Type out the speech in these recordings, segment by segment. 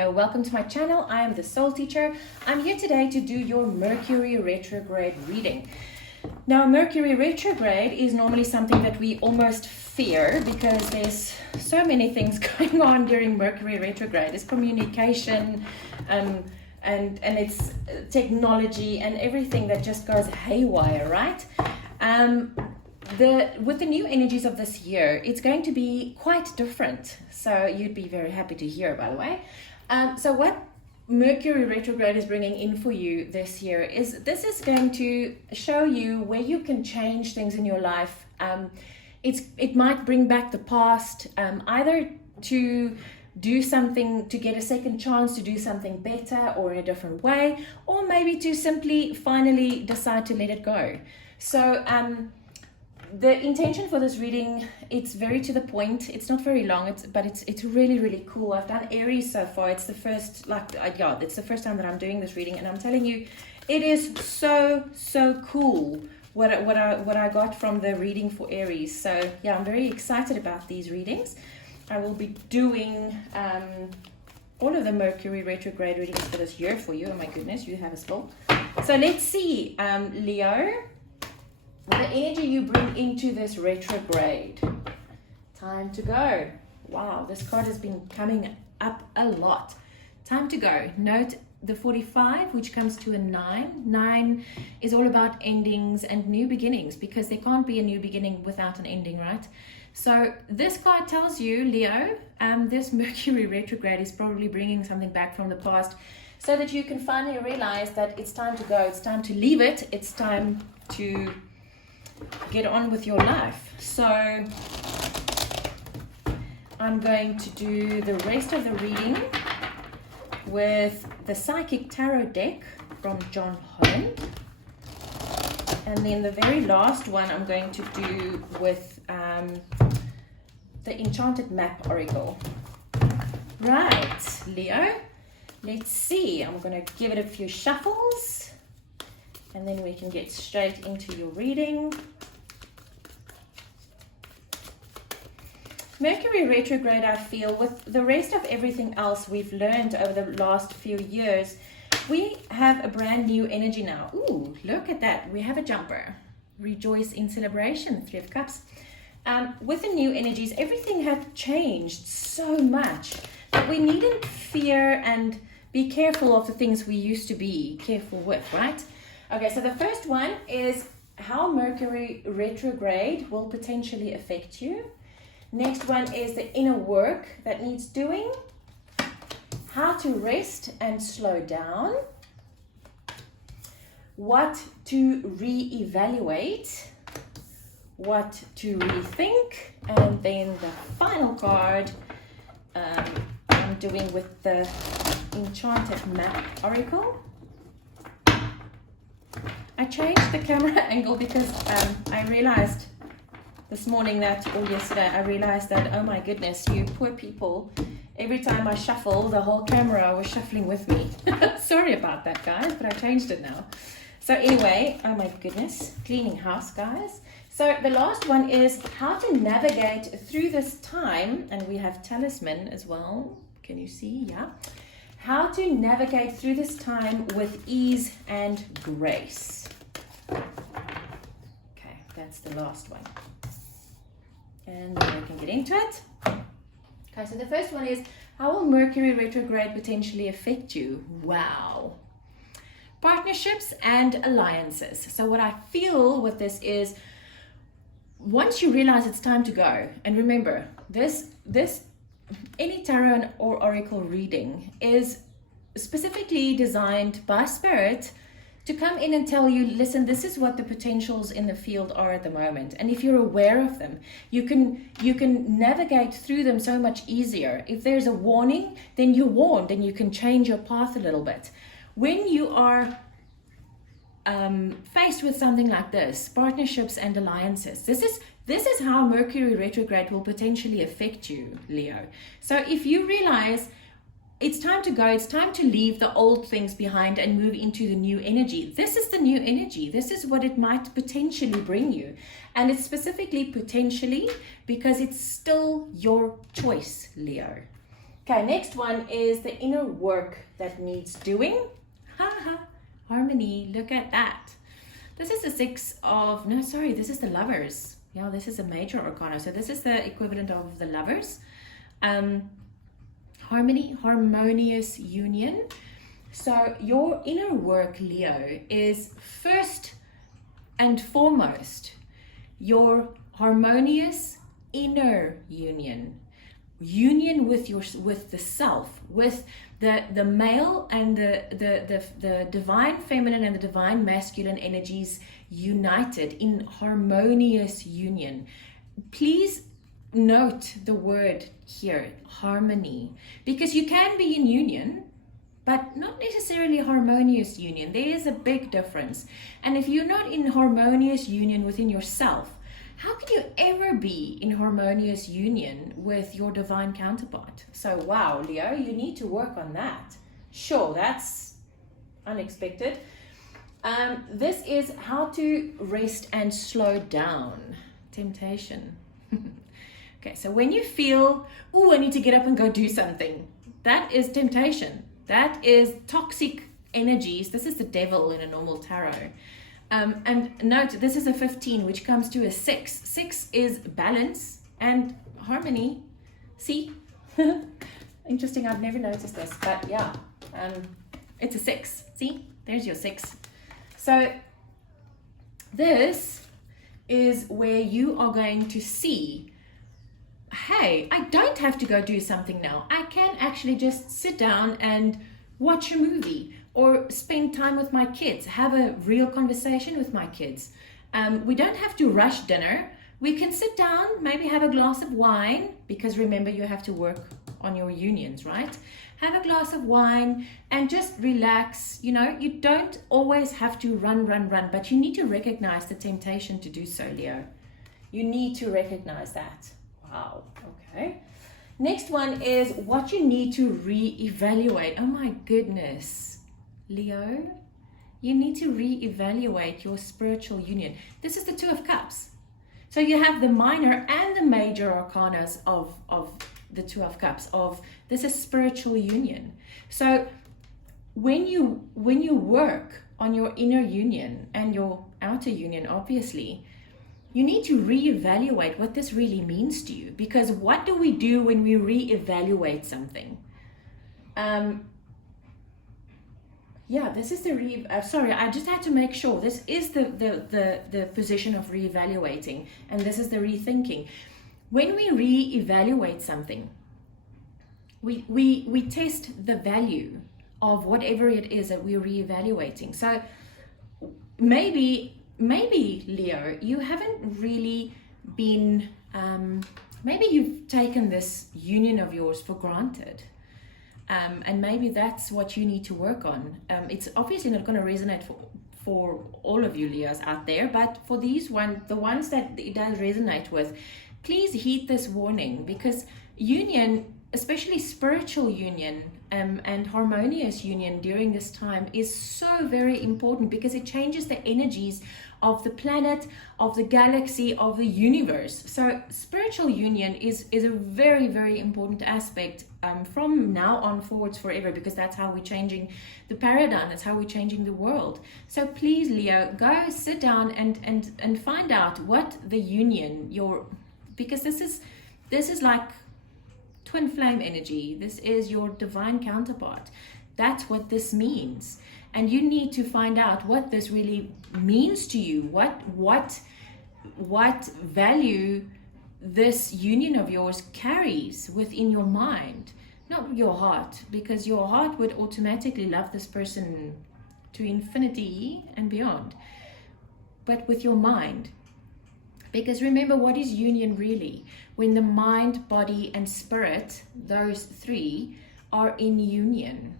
Leo. Welcome to my channel. I am the Soul Teacher. I'm here today to do your Mercury retrograde reading. Now, Mercury retrograde is normally something that we almost fear because there's so many things going on during Mercury retrograde. It's communication, and it's technology and everything that just goes haywire, right? With the new energies of this year, it's going to be quite different. So you'd be very happy to hear, by the way. So what Mercury retrograde is bringing in for you this year is this is going to show you where you can change things in your life. It might bring back the past, either to do something, to get a second chance to do something better or in a different way, or maybe to simply finally decide to let it go. So the intention for this reading, it's very to the point. It's not very long, but it's really, really cool. I've done Aries so far. It's the first, it's the first time that I'm doing this reading, and I'm telling you, it is so cool what I got from the reading for Aries. So yeah, I'm very excited about these readings. I will be doing all of the Mercury retrograde readings for this year for you. Oh my goodness, you have a spill. So let's see, Leo, the energy you bring into this retrograde. Time to go. Wow, this card has been coming up a lot. Time to go. Note the 45, which comes to a 9. 9 is all about endings and new beginnings, because there can't be a new beginning without an ending, right? So this card tells you, Leo, this Mercury retrograde is probably bringing something back from the past so that you can finally realize that it's time to go. It's time to leave it. It's time to get on with your life. So I'm going to do the rest of the reading with the Psychic Tarot deck from John Holland, and then the very last one I'm going to do with the Enchanted Map Oracle. Right, Leo, let's see. I'm going to give it a few shuffles, and then we can get straight into your reading. Mercury retrograde, I feel, with the rest of everything else we've learned over the last few years, we have a brand new energy now. Ooh, look at that. We have a jumper. Rejoice in celebration, 3 of Cups. With the new energies, everything has changed so much that we needn't fear and be careful of the things we used to be careful with, right? Okay, so the first one is how Mercury retrograde will potentially affect you. Next one is the inner work that needs doing, how to rest and slow down, what to reevaluate, what to rethink, and then the final card I'm doing with the Enchanted Map Oracle. I changed the camera angle because I realized this morning or yesterday, I realized that, oh my goodness, you poor people, every time I shuffle, the whole camera was shuffling with me. Sorry about that, guys, but I changed it now. So anyway, oh my goodness, cleaning house, guys. So the last one is how to navigate through this time, and we have Talisman as well. Can you see? Yeah. How to navigate through this time with ease and grace. Okay, that's the last one. And then we can get into it. Okay, so the first one is, how will Mercury retrograde potentially affect you? Wow. Partnerships and alliances. So what I feel with this is, once you realize it's time to go, and remember, any tarot or oracle reading is specifically designed by Spirit to come in and tell you, listen, this is what the potentials in the field are at the moment. And if you're aware of them, you can navigate through them so much easier. If there's a warning, then you're warned and you can change your path a little bit. When you are faced with something like this, partnerships and alliances, this is how Mercury retrograde will potentially affect you, Leo. So if you realize it's time to go, it's time to leave the old things behind and move into the new energy. This is the new energy. This is what it might potentially bring you. And it's specifically potentially because it's still your choice, Leo. Okay, next one is the inner work that needs doing. Harmony, look at that. This is the Six of, no, sorry, this is the Lovers. Yeah, this is a major arcana. So this is the equivalent of the Lovers. Harmony, harmonious union. So your inner work, Leo, is first and foremost your harmonious inner union. Union with the self, with the male and the divine feminine and the divine masculine energies united in harmonious union. Please note the word here, harmony, because you can be in union, but not necessarily harmonious union. There is a big difference. And if you're not in harmonious union within yourself, how can you ever be in harmonious union with your divine counterpart? So, wow, Leo, you need to work on that. Sure, that's unexpected. This is how to rest and slow down. Temptation. Okay, so when you feel, oh, I need to get up and go do something, that is temptation. That is toxic energies. This is the devil in a normal tarot. And note, this is a 15, which comes to a 6. 6 is balance and harmony. See? Interesting, I've never noticed this, but yeah, it's a 6. See? There's your 6. So this is where you are going to see, hey, I don't have to go do something now. I can actually just sit down and watch a movie or spend time with my kids, have a real conversation with my kids. We don't have to rush dinner. We can sit down, maybe have a glass of wine, because remember, you have to work on your unions, right? Have a glass of wine and just relax. You know, you don't always have to run, but you need to recognize the temptation to do so, Leo. You need to recognize that. Wow, okay. Next one is what you need to re-evaluate. Oh my goodness, Leo, you need to re-evaluate your spiritual union. This is the Two of Cups. So you have the minor and the major arcanas of the Two of Cups. This is spiritual union. So when you work on your inner union and your outer union, obviously, you need to reevaluate what this really means to you. Because what do we do when we reevaluate something? This is the sorry, I just had to make sure. This is the position of reevaluating, and this is the rethinking. When we reevaluate something, we test the value of whatever it is that we're reevaluating. So maybe Leo, you haven't really been, maybe you've taken this union of yours for granted. And maybe that's what you need to work on. It's obviously not going to resonate for all of you Leos out there, but for the ones that it does resonate with, please heed this warning, because union, especially spiritual union and harmonious union during this time, is so very important, because it changes the energies of the planet, of the galaxy, of the universe. So spiritual union is a very, very important aspect from now on forwards forever, because that's how we're changing the paradigm, that's how we're changing the world. So please, Leo, go sit down and find out what the union, because this is like twin flame energy. This is your divine counterpart. That's what this means. And you need to find out what this really means to you. What value this union of yours carries within your mind, not your heart, because your heart would automatically love this person to infinity and beyond, but with your mind. Because remember, what is union really? When the mind, body, and spirit, those three, are in union.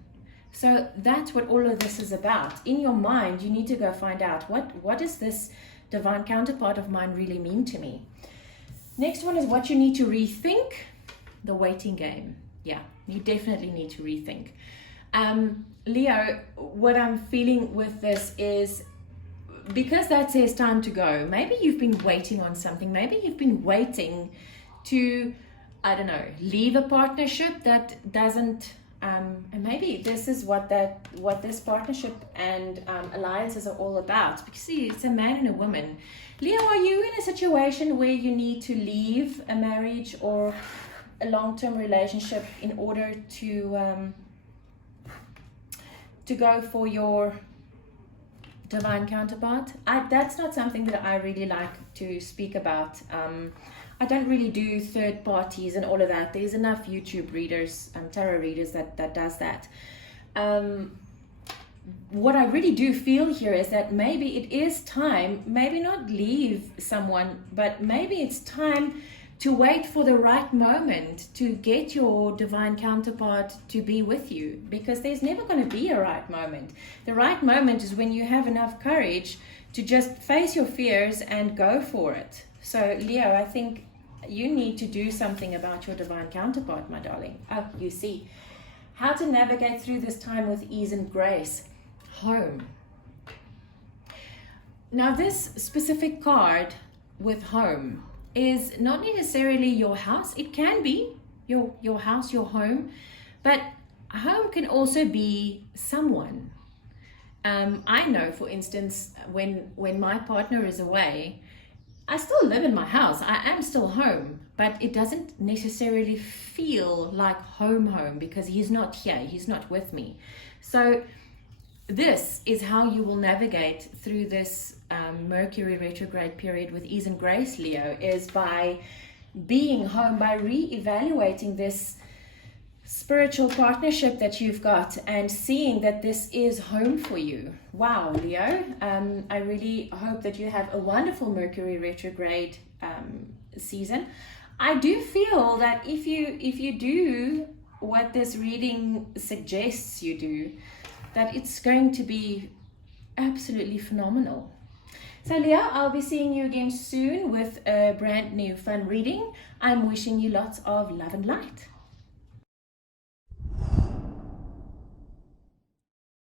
So that's what all of this is about. In your mind, you need to go find out what does this divine counterpart of mine really mean to me. Next one is what you need to rethink, the waiting game. Yeah, you definitely need to rethink. Leo, what I'm feeling with this is, because that says time to go, maybe you've been waiting on something. Maybe you've been waiting to I don't know, leave a partnership that doesn't, and maybe this is what this partnership and alliances are all about. Because see, it's a man and a woman. Leo, are you in a situation where you need to leave a marriage or a long-term relationship in order to go for your divine counterpart? That's not something that I really like to speak about. I don't really do third parties and all of that. There's enough YouTube readers, tarot readers that does that. What I really do feel here is that maybe it is time, maybe not leave someone, but maybe it's time to wait for the right moment to get your divine counterpart to be with you, because there's never going to be a right moment. The right moment is when you have enough courage to just face your fears and go for it. So Leo, I think you need to do something about your divine counterpart, my darling. Oh, you see. How to navigate through this time with ease and grace. Home. Now this specific card with home is not necessarily your house. It can be your house, your home, but home can also be someone. I know, for instance, when my partner is away, I still live in my house. I am still home, but it doesn't necessarily feel like home because he's not here. He's not with me. So this is how you will navigate through this Mercury retrograde period with ease and grace, Leo, is by being home, by re-evaluating this spiritual partnership that you've got and seeing that this is home for you. Wow, Leo, I really hope that you have a wonderful Mercury retrograde season. I do feel that if you do what this reading suggests you do, that it's going to be absolutely phenomenal. So Leo, I'll be seeing you again soon with a brand new fun reading. I'm wishing you lots of love and light.